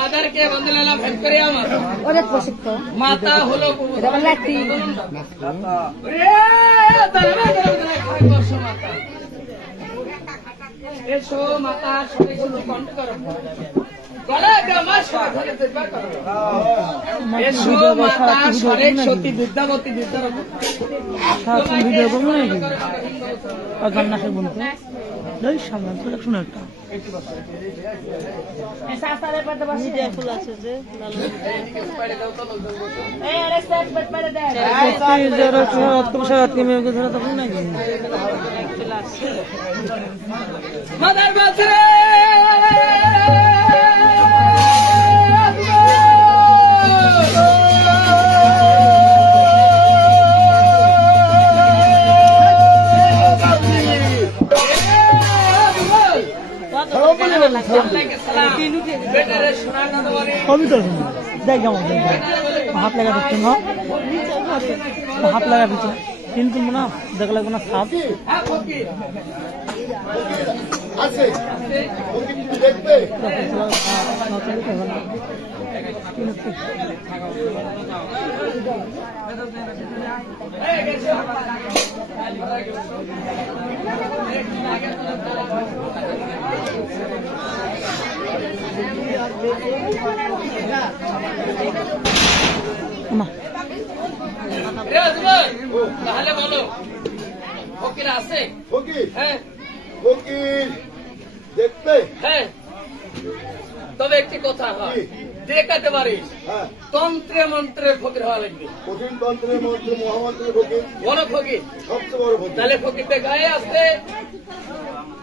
মাদারকে বন্ধুলা ভেদ করে আমার অনেক প্রসিদ্ধ মাতা হলো লাঠি এসো মাতা সবাই কণ্ঠ করো গলা আমার সাথে এসো মাতা সরেক সতী বিদ্যাবতী বিদ্যারতী ভিডিও করবো নাকি গান্নাসের বন্ধু এই সামনে শুনে একটা ফুল আছে যে তখন নাকি মাদার বাছরে হাত লাগা দিচ্ছে না হাত লাগা দিচ্ছে কিন্তু না দেখা লাগবে না সাপ তাহলে বলো ফকির আছে ফকির হ্যাঁ ফকির দেখবে হ্যাঁ তবে একটি কথা হয় দেখাতে পারিস হ্যাঁ তন্ত্রে মন্ত্রে ফকির হওয়া লাগবে কঠিন তন্ত্রের মন্ত্রে মহামন্ত্রের ফকির বড় ফকির সবচেয়ে বড় ফকির তাহলে ফকির দেখায় আসতে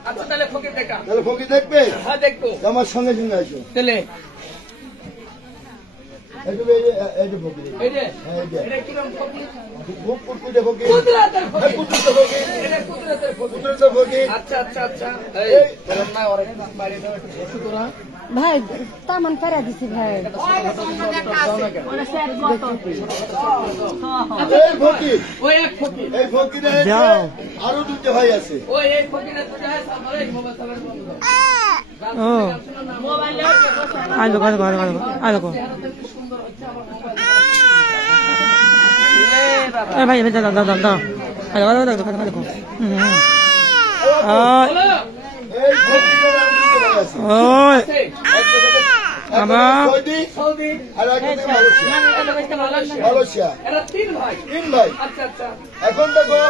আচ্ছা তাহলে ফকির দেখা তাহলে ফকির দেখবে হ্যাঁ দেখবো আমার সঙ্গে সঙ্গে আসো তাহলে এইটা ফকির এই যে হ্যাঁ এইটা এটা কিরম ফকির খুব কুটকুটে ফকির কুদরতের হ্যাঁ, ফকির কুটকুটে ফকির এটা কুদরতের ফকির কুটকুটে ফকির আচ্ছা আচ্ছা আচ্ছা এই এই, তোর না অনেক বাইরে দাও একটু বসু তোরা ভাই তামান ফেরা দিছি ভাই এই ফকির ওই এক ফকির এই ফকিরের যাও। আরো দুটো ভাই আছে ওই এই ফকিরের তো যায় সামনে মোবাইল সামনে বন্ধ ও মোবাইলে আয় দেখো আয় দেখো সুন্দর হচ্ছে আমার এ ভাই দাদা দাদা দাদা দেখো দেখো এই ফকিরের আরো দুটো ভাই আছে ওই একটা সৌদি সৌদি আর একটা মালয়েশিয়া মালয়েশিয়া এরা তিন ভাই তিন ভাই আচ্ছা আচ্ছা এখন দেখো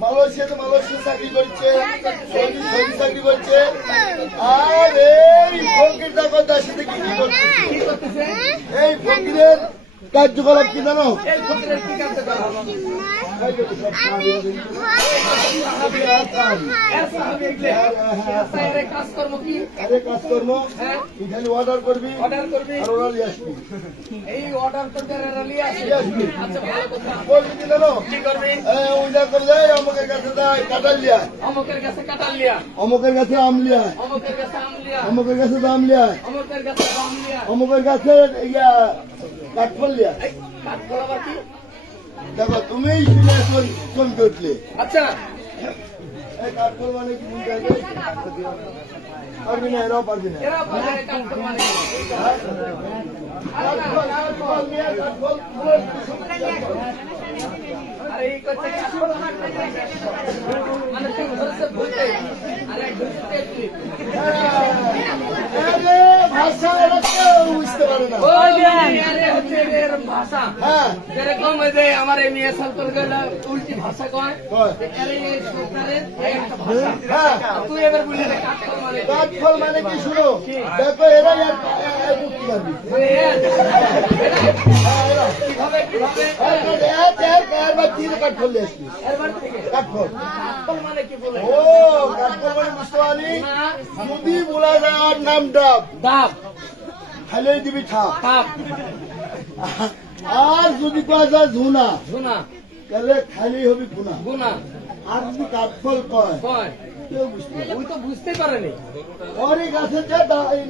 মালয়েশিয়াতে মালয়েশিয়া চাকরি করছে সৌদি সৌদি চাকরি করছে আর এই ফকির দেখো তার সাথে কি কি করছে কি করতেছে এই ফকিরের কার্যকলাপ কি জানো এই ফকিরের কি কাজ করে কাজকর্ম কি আরে কাজকর্ম হ্যাঁ তুই খালি অর্ডার করবি অর্ডার করবি আর ওরা নিয়ে আসবি এই অর্ডার করতে রেলি আসে নিয়ে আসবি আচ্ছা ভালো কথা বলবি কি জানো কি করবি ওইটা করলে অমুকের কাছে যায় কাঁঠাল লিয়া অমুকের কাছে কাটাল লিয়া অমুকের কাছে আম লিয়া অমুকের কাছে আম লিয়া অমুকের কাছে দাম লিয়া অমুকের কাছে দাম লিয়া অমুকের কাছে ইয়া কাঠফল লিয়া কাজ করাবার কি দেখো তুমিই শুনে চমকে উঠলে আচ্ছা এই কাঠফল মানে কি বুঝতে পারবি না এরাও পারবি না এরা বাজারে কাজ করবা নাকি কাঠফল নিয়ে কাঠফল আরে এই করছে কাজ করো না মানে তুই ধরছে বলতে আরে ধরতে তুই আরে ভাষা এরা কেউ বুঝতে পারে না ওই আরে হচ্ছে এর ভাষা হ্যাঁ যেরকম ওই যে আমার এই মেয়ে সালতর গেলা উল্টি ভাষা কয় কয়। আরে এই সরকারের একটা ভাষা হ্যাঁ তুই এবার বললি না কাঠকল মানে কি? কাঠফল মানে কি শুনো দেখো এরাই আর বুঝতে পারবি কিভাবে কিভাবে এরবার তিনে কাঠফল নিয়ে আসবি এরবার থেকে কাঠফল কাঠকল মানে কি বলে ও কাঠফল মানে বুঝতে পারি যদি বলা যায় আর নাম ডাব ডাব খাইলে দিবি ঠাপ কাপ আর যদি কয় যায় ঝুনা ঝুনা তাহলে খাইলেই হবে গুনা গুনা আর যদি কাঠফল কয় কয় কেউ বুঝতে পারে ওই তো বুঝতে পারেনি অনেক গাছের যে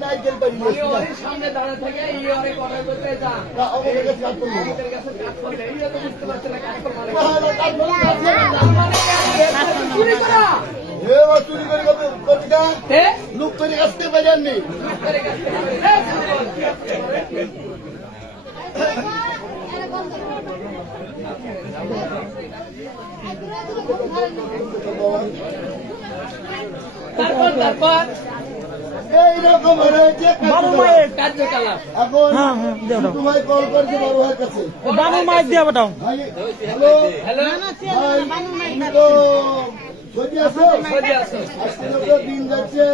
নাইকেল পারি মানে ওর সামনে দাঁড়িয়ে থাকে এই অনেক অর্ডার করতে যা আমাদের কাছে কাঠফল নেই। আমাদের কাছে কাঠকল নেই এই তো বুঝতে পারছে না কাঠকল মানে কি। কাঠফল গাছে চুরি করা এবার চুরি করে কবিতা তে লুক করে আসতে পারেননি করে কাছে তারপর এইরকম হয়েছে বাবু মায়ের কার্যকলাপ এখন হ্যাঁ হ্যাঁ দিয়ে ওটাও তোমায় কল করেছে বাবু ভাইয়ের কাছে বাবু মায়ের দিয়ে ওটাও ভাই হ্যালো হ্যালো ভাই তুমি তো সৌদি আছো সৌদি আছো আজকে তো দিন যাচ্ছে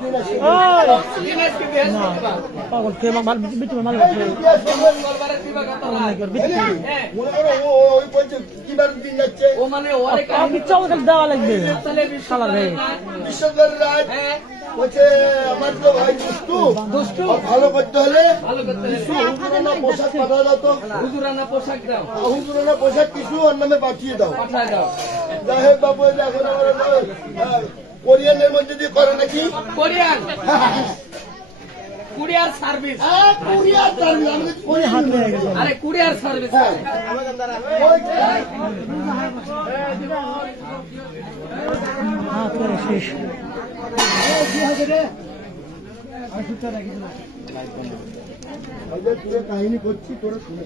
দিন আসছে ওই দিনাজপুর বৃহস্পতিবার পাগল কে মাল বিচি মাল এই যে ইতিহাস বলবেন, মঙ্গলবারে দিবা কত মাল লাখ বিচি হ্যাঁ মনে করো ওই বলছে কিবার দিন যাচ্ছে ও মানে ওরে আপনি চাও দেওয়া লাগবে তাহলে শালা রে বিশ্বকর রাত হ্যাঁ বলছে আমার তো ভাই দুষ্টু দুষ্টু আর ভালো করতে হলে ভালো করতে কিছু হবে হুজুরানা পোশাক পাঠা দাও তো হুজুরানা পোশাক দাও হুজুরানা পোশাক কিছু ওর নামে পাঠিয়ে দাও পাঠায় দাও যাই হোক বাবু এই যে এখন আমার কোরিয়ানের মধ্যে দিয়ে করে নাকি কোরিয়ান কুরিয়ার সার্ভিস কোরিয়ার চালু আমি কোরিয়ান হাত লেগে গেছে আরে কুরিয়ার সার্ভিস হাত করে শেষ কাহিনী করছি তোরা শুনে